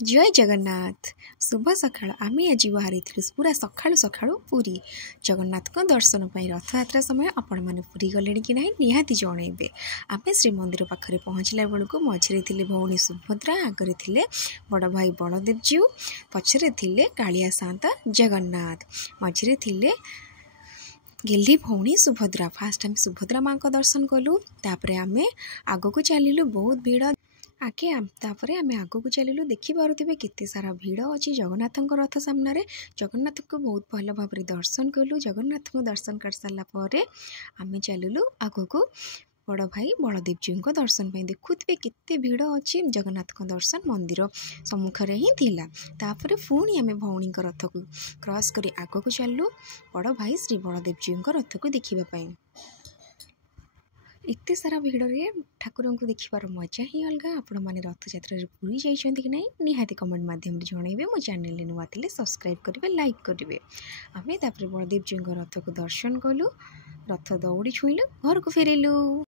जय जगन्नाथ शुभ सकाळ आम आज बाहरी पूरा सकाळु सकाळु पुरी जगन्नाथ को दर्शन पर रथ यात्रा समय आपण मैंने पुरी गले कि ना निहाती जनइबे। आम श्रीमंदिर पाखे पहुँचला बेलू मझे थे भौणी सुभद्रा आगे थे बड़ भाई बलदेव जीउ पछरे थे कालिया सांता जगन्नाथ मझे थे गेली भौणी सुभद्रा। फास्ट आम सुभद्रा माँ को दर्शन कलु तापर आम आग को चलिलु बहुत भीड़ आगे तापर आम आग को चलिलु देखिपे केते सारा भीड़ अच्छी जगन्नाथ रथ सामने जगन्नाथ को बहुत भल भाव दर्शन कलु। जगन्नाथ को दर्शन कर सारापर आम चलिलु आग को बड़ भाई बलदेव जी को दर्शन पर देखुए केते भीड़ अच्छी जगन्नाथ को दर्शन मंदिर सम्मुखें ही थिला। तापर पुणी आम भौणी रथ को क्रॉस कर आग को चलू बड़ भाई श्री बलदेव जी रथ को देखापी। एत सारा भिड़ में ठाकुर को देखार मजा ही अलग। आपण मैंने रथ यात्रा पुरी जाइछन्ति कि नहीं निहाती कमेंट माध्यम जनइबे। मो चैनल नुआ थे सब्सक्राइब करेंगे लाइक करेंगे। आम तापर बलदेव जी रथ को दर्शन कलु रथ दौड़ी छुईलु घर को फेरलु।